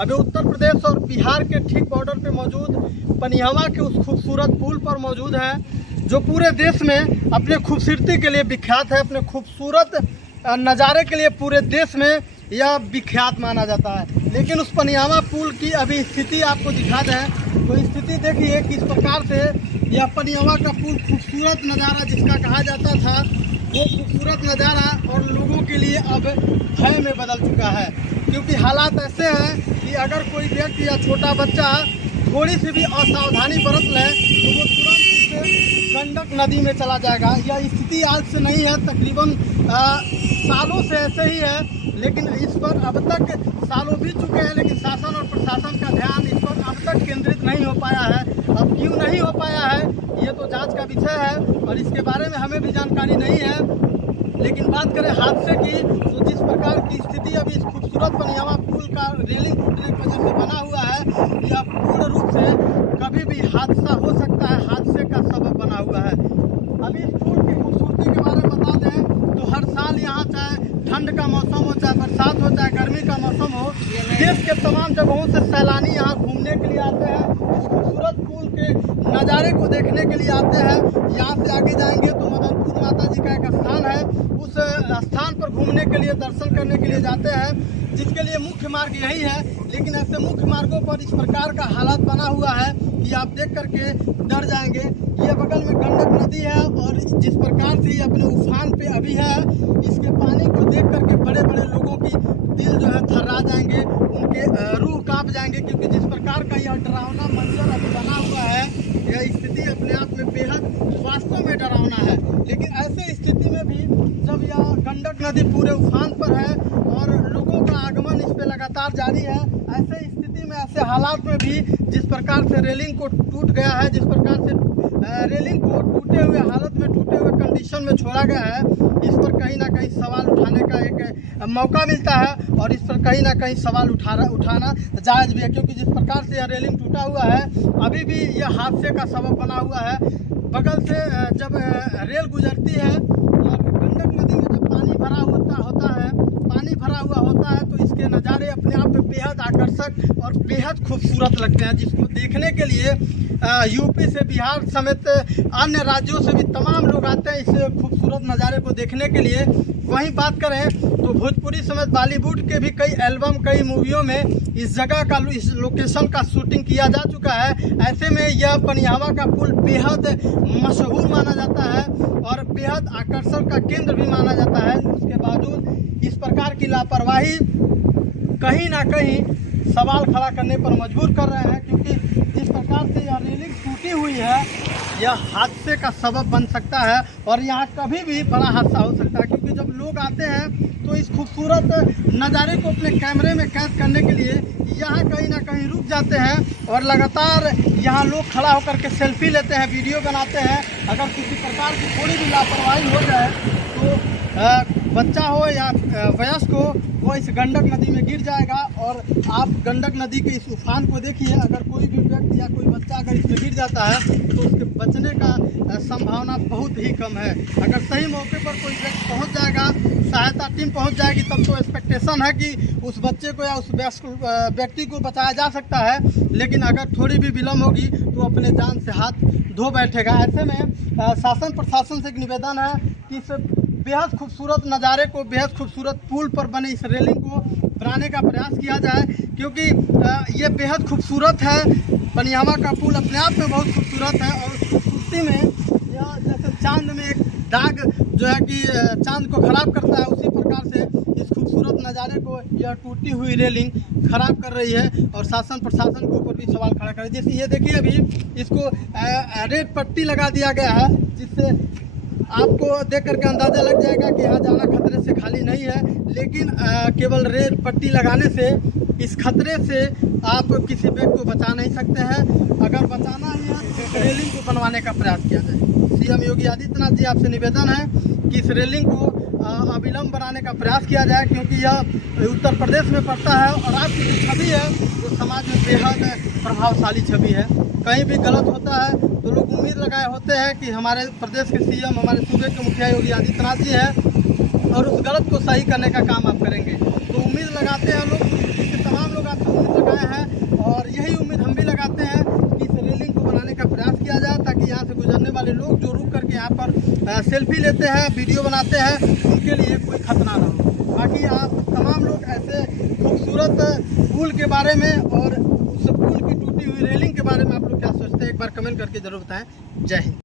अभी उत्तर प्रदेश और बिहार के ठीक बॉर्डर पे मौजूद पनिहवा के उस खूबसूरत पुल पर मौजूद है, जो पूरे देश में अपने खूबसूरती के लिए विख्यात है। अपने खूबसूरत नज़ारे के लिए पूरे देश में यह विख्यात माना जाता है। लेकिन उस पनिहवा पुल की अभी स्थिति आपको दिखा दें तो स्थिति देखिए किस प्रकार से यह पनिहवा का पुल खूबसूरत नज़ारा जिसका कहा जाता था, वो खूबसूरत नज़ारा और लोगों के लिए अब भय में बदल चुका है। क्योंकि हालात ऐसे हैं कि अगर कोई व्यक्ति या छोटा बच्चा थोड़ी सी भी असावधानी बरत ले तो वो तुरंत उसे गंडक नदी में चला जाएगा। यह स्थिति आज से नहीं है, तकरीबन सालों से ऐसे ही है। लेकिन इस पर अब तक सालों बीत चुके हैं, लेकिन शासन और प्रशासन का ध्यान इस पर अब तक केंद्रित नहीं हो पाया है। अब क्यों नहीं हो पाया है ये तो जांच का विषय है और इसके बारे में हमें भी जानकारी नहीं है। लेकिन बात करें हादसे की तो जिस प्रकार की स्थिति अभी इस खूबसूरत पनिहवा पुल का रेलिंग टूटने की वजह से बना हुआ है, यह पूर्ण रूप से कभी भी हादसा हो सकता है, हादसे का सबब बना हुआ है। अभी इस पुल की खूबसूरती के बारे में बता दें तो हर साल यहाँ चाहे ठंड का मौसम हो, चाहे बरसात हो, चाहे गर्मी का मौसम हो, देश के तमाम जगहों से सैलानी यहाँ घूमने के लिए आते हैं। इस खूबसूरत पुल के नज़ारे को देखने के लिए आते हैं। यहाँ से आगे जाएंगे तो मदनपुर माता जी का एक स्थान है, उस स्थान पर घूमने के लिए, दर्शन करने के लिए जाते हैं, जिसके लिए मुख्य मार्ग यही है। लेकिन ऐसे मुख्य मार्गों पर इस प्रकार का हालात बना हुआ है कि आप देख करके डर जाएंगे। ये बगल में गंडक नदी है और जिस प्रकार से ये अपने उफान पे अभी है, इसके पानी को देख करके बड़े बड़े लोगों की दिल जो है थर्रा जाएंगे, उनके रूह कांप जाएंगे। क्योंकि जिस प्रकार का यह डरावना मंजर अभी बना हुआ है, यह स्थिति अपने आप में बेहद वास्तव में डरावना है। लेकिन ऐसे स्थिति में भी जब यह गंडक नदी पूरे उफान पर है और लोगों का आगमन इस पे लगातार जारी है, ऐसे स्थिति में, ऐसे हालात में भी जिस प्रकार से रेलिंग को टूट गया है, जिस प्रकार से रेलिंग को टूटे हुए हालत में, टूटे हुए कंडीशन में छोड़ा गया है, इस पर कहीं ना कहीं सवाल उठाने का एक मौका मिलता है और इस पर कहीं ना कहीं सवाल उठाना जायज़ भी है। क्योंकि जिस प्रकार से यह रेलिंग टूटा हुआ है, अभी भी यह हादसे का सबब बना हुआ है। बगल से जब रेल गुजरती है और गंडक नदी में जब पानी भरा हुआ होता है तो इसके नज़ारे अपने आप में बेहद आकर्षक और बेहद खूबसूरत लगते हैं, जिसको देखने के लिए यूपी से, बिहार समेत अन्य राज्यों से भी तमाम लोग आते हैं इस खूबसूरत नज़ारे को देखने के लिए। वहीं बात करें तो भोजपुरी समेत बॉलीवुड के भी कई एल्बम, कई मूवियों में इस जगह का, इस लोकेशन का शूटिंग किया जा चुका है। ऐसे में यह पनिहवा का पुल बेहद मशहूर माना जाता है और बेहद आकर्षण का केंद्र भी माना जाता है। उसके बावजूद इस प्रकार की लापरवाही कहीं ना कहीं सवाल खड़ा करने पर मजबूर कर रहे हैं। क्योंकि जिस प्रकार से यह रेलिंग टूटी हुई है, यह हादसे का सबब बन सकता है और यहाँ कभी भी बड़ा हादसा हो सकता है। क्योंकि जब लोग आते हैं तो इस खूबसूरत नज़ारे को अपने कैमरे में कैद करने के लिए यहाँ कहीं ना कहीं रुक जाते हैं और लगातार यहाँ लोग खड़ा होकर के सेल्फी लेते हैं, वीडियो बनाते हैं। अगर किसी प्रकार की थोड़ी भी लापरवाही हो जाए तो बच्चा हो या वयस्क हो, वो इस गंडक नदी में गिर जाएगा। और आप गंडक नदी के इस उफान को देखिए, अगर कोई भी व्यक्ति या कोई बच्चा अगर इसमें गिर जाता है तो उसके बचने का संभावना बहुत ही कम है। अगर सही मौके पर कोई व्यक्ति पहुंच जाएगा, सहायता टीम पहुंच जाएगी, तब तो एक्सपेक्टेशन है कि उस बच्चे को या उस व्यक्ति को बचाया जा सकता है। लेकिन अगर थोड़ी भी विलम्ब होगी तो अपने जान से हाथ धो बैठेगा। ऐसे में शासन प्रशासन से एक निवेदन है कि इस बेहद खूबसूरत नज़ारे को, बेहद खूबसूरत पुल पर बने इस रेलिंग को बनाने का प्रयास किया जाए। क्योंकि ये बेहद खूबसूरत है, पनिहवा का पुल अपने आप में बहुत खूबसूरत है और उस खूबसूरती में यह जैसे चांद में एक दाग जो है कि चांद को ख़राब करता है, उसी प्रकार से इस खूबसूरत नज़ारे को यह टूटी हुई रेलिंग ख़राब कर रही है और शासन प्रशासन के ऊपर भी सवाल खड़ा कर रही है। जैसे ये देखिए, अभी इसको रेड पट्टी लगा दिया गया है, जिससे आपको देख करके अंदाज़ा लग जाएगा कि यहाँ जाना खतरे से खाली नहीं है। लेकिन केवल रेड पट्टी लगाने से इस खतरे से आप किसी व्यक्ति को बचा नहीं सकते हैं। अगर बचाना ही है तो रेलिंग को बनवाने का प्रयास किया जाए। सीएम योगी आदित्यनाथ जी, आपसे निवेदन है कि इस रेलिंग को अविलंब बनाने का प्रयास किया जाए। क्योंकि यह उत्तर प्रदेश में पड़ता है और आपकी जो छवि है वो समाज में बेहद प्रभावशाली छवि है। कहीं भी गलत होता है तो लोग उम्मीद लगाए होते हैं कि हमारे प्रदेश के सीएम, हमारे सूबे के मुखिया योगी आदित्यनाथ जी हैं और उस गलत को सही करने का काम आप करेंगे। तो उम्मीद लगाते हैं लोग, तमाम लोग आपसे उम्मीद लगाए आए हैं और यही उम्मीद हम भी लगाते हैं कि इस रेलिंग को बनाने का प्रयास किया जाए, ताकि यहाँ से गुजरने वाले लोग जो रुक करके यहाँ पर सेल्फी लेते हैं, वीडियो बनाते हैं, उनके लिए कोई खतरा ना हो। बाकी आप तमाम लोग ऐसे खूबसूरत पुल के बारे में और उस पुल की टूटी हुई रेलिंग के बारे में आप लोग क्या सोचते हैं, एक बार कमेंट करके ज़रूर बताएं। जय हिंद।